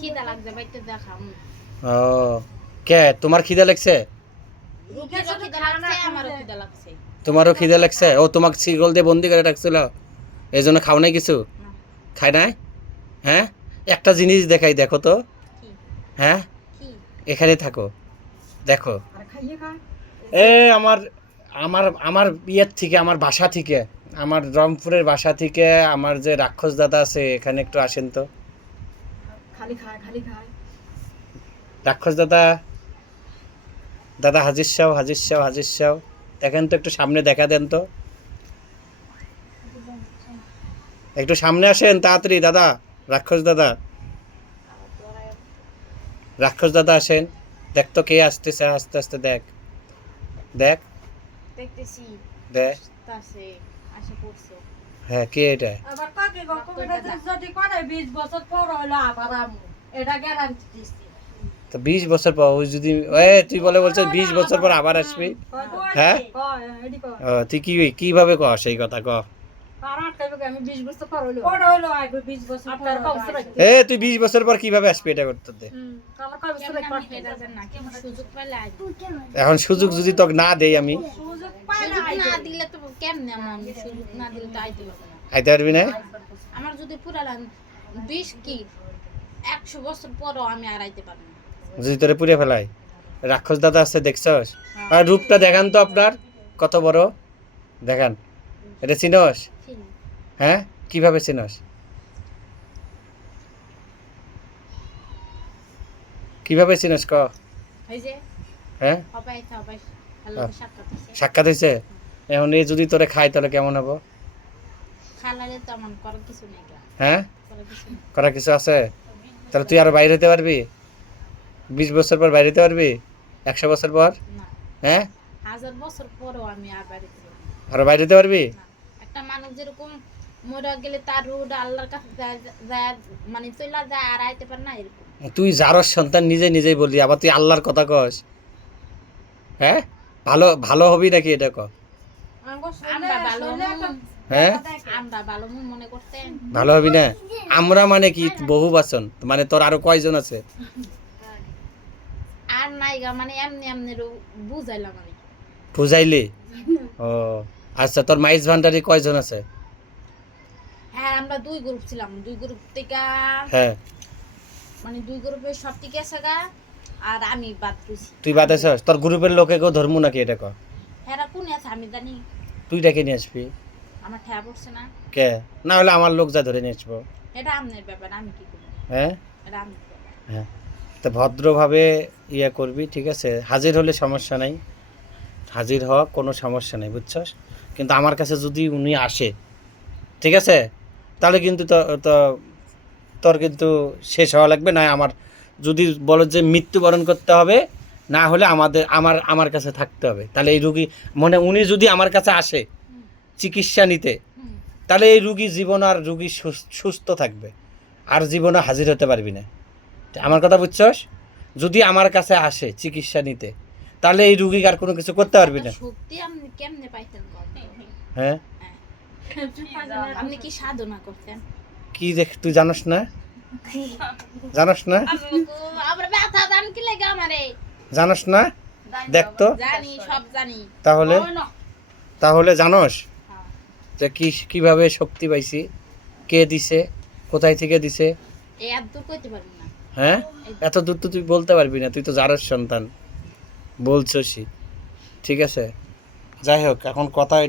খিদা লাগছে বাইতে দেখাম। ও কে তোমার খিদা লাগছে? রূপেরও খিদা লাগছে, আমারও খিদা লাগছে। তোমারও খিদা লাগছে? ও তোমাকে শিকল দিয়ে বন্দি করে রাখছিল, এই জন্য খাও নাই কিছু? না। খাই নাই? হ্যাঁ, একটা জিনিস দেখাই, দেখো তো। কি হ্যাঁ, কি এখানে থাকো, দেখো। এ আমার আমার আমার ইয়ের থেকে, আমার বাসা থেকে, আমার রংপুরের বাসা থেকে আমার যে রাক্ষস দাদা আছে, এখানে একটু আসেন তো। খালি খায় রাক্ষস দাদা, দাদা হাজির সাও, হাজির সাও, হাজির সাও। দেখেন তো, একটু সামনে দেখা দেন তো, একটু সামনে আসেন তাড়াতাড়ি দাদা। রাক্ষস দাদা, রাক্ষস দাদা আসেন। দেখ তো কে আসতেছে, আস্তে আস্তে দেখ, দেখ দেখতেছি দেখ। আসছে, আসে পড়ছে। হ্যাঁ, কে এটা? আবার কাকে কবে যদি করে 20 বছর পর হলো আবার আমু, এটা গ্যারান্টি দিছি। তো 20 বছর পর ওই যদি, তুই বলছিস 20 বছর পর আবার আসবি? হ্যাঁ? কয় এডি কয় তুই কিভাবে কহ সেই কথা কহ? কারণ কইবে আমি 20 বছর পর হলো আইবো 20 বছর পর তুই 20 বছর পর কিভাবে আসবি এটা করতে দে। কালা কয় বছর কেমন আমি হেরা জান না, কেমন সুযোগ পাইলে আইবো। এখন সুযোগ যদি তোকে না দেই আমি, সুযোগ পায় না সুযোগ না দিলে তো কেমনে আমি, সুযোগ না দিলে তো আইতে পারবো না। আইতে পারবি না? আমার যদি পুরালান 20 কি 100 বছর পরও আমি আর আইতে পারবো না। যদি তোরে পুড়ে ফেলাই। রাক্ষস দাদা আছে দেখছস? আর রূপটা দেখান তো আপনার, কত বড় দেখান। এটা চিনস? চিনি। হ্যাঁ, কিভাবে চিনস? কিভাবে চিনস ক? এই যে হ্যাঁ, হবাই হবাই হ্যালো সাক্ষাৎ আছে। সাক্ষাৎ হয়েছে? এখন এই যদি তোরে খাই তাহলে কেমন হবো? খালারে তো আমার করার কিছু নেই গা, হ্যাঁ, করার কিছু নেই। করার কিছু আছে? তাহলে তুই আর বাইরে হতে পারবি? 20 বছর পর বাইরে হতে পারবি? 100 বছর পর? না, হ্যাঁ, 1000 বছর পরও আমি আর বাড়িতে যাবো না। আর বাইরে হতে পারবি? না। একটা মানুষ যেরকম মরে গেলে তার রুড আল্লাহর কাছে যায় মানে চলে যায় আর আইতে পারে না, এরকম। তুই যারর সন্তান নিজেই বললি, আবার তুই আল্লাহর কথা কস? হ্যাঁ, ভালো ভালো হবি নাকি এটা ক? আমরা ভালো হ্যাঁ, আমরা ভালো মনে করতেন। ভালো হবি না? আমরা মানে কি বহু বাচন, মানে তোর আরো কয়জন আছে? আর নাই গা, মানে এমনি এমনি বুঝাইলাম আমি। বুঝাইলি? ও আচ্ছা, তোর মাইজ ভান্ডারি কয়জন আছে? হ্যাঁ, আমরা 2 গ্রুপ ছিলাম, 2 গ্রুপ থেকে হ্যাঁ, মানে 2 গ্রুপের সব ঠিক আছে গা, আর আমি বাদ রইছি। তুই বাদ আছিস? তোর গ্রুপের লোকে কেউ ধর্ম নাকি এটা ক? হ্যাঁ, কোন আছে আমি জানি। তুই ডেকে নিয়ে আসবি? আমার ঠেয়া পড়ছে না। কে? না হলে আমার লোক যা ধরে নিয়ে আসবো। এটা আপনার ব্যাপার, আমি কি করবো? হ্যাঁ, এটা আপনার ব্যাপার। হ্যাঁ, তো ভদ্রভাবে ইয়ে করবি, ঠিক আছে? হাজির হলে সমস্যা নাই, হাজির হওয়া কোনো সমস্যা নেই, বুঝছস? কিন্তু আমার কাছে যদি উনি আসে, ঠিক আছে, তাহলে কিন্তু তোর কিন্তু শেষ হওয়া লাগবে। না আমার যদি বলো যে মৃত্যুবরণ করতে হবে, না হলে আমার কাছে থাকতে হবে। তাহলে এই রুগী, মানে উনি যদি আমার কাছে আসে চিকিৎসা নিতে, হুম। তাহলে এই রুগী জীবন আর রুগী সুস্থ থাকবে, আর জীবনে হাজির হতে পারবি না। আমার কথা বুঝছস? যদি আমার কাছে আসে চিকিৎসা নিতে, তাহলে এই রুগী আর কোনো কিছু করতে পারবি না। শক্তি আপনি কেমনে পাইতেন বলেন? হ্যাঁ, আপনি কি সাধনা করতেন? কি দেখ, তুই জানোস না? জানোস না? আমরা ব্যথা জান কি লাগে আমারে? জানোস না? দেখ তো, জানি, সব জানি। তাহলে জানোস হ্যাঁ। যে কিভাবে শক্তি পাইছি, কে দিছে, কোথায় থেকে দিছে? এই এত দূর কইতে পারবো না। হ্যাঁ, এত দূর তো তুই বলতে পারবি না, তুই তো জারোর সন্তান বলছসই, ঠিক আছে? যাই হোক, এখন কথা এটা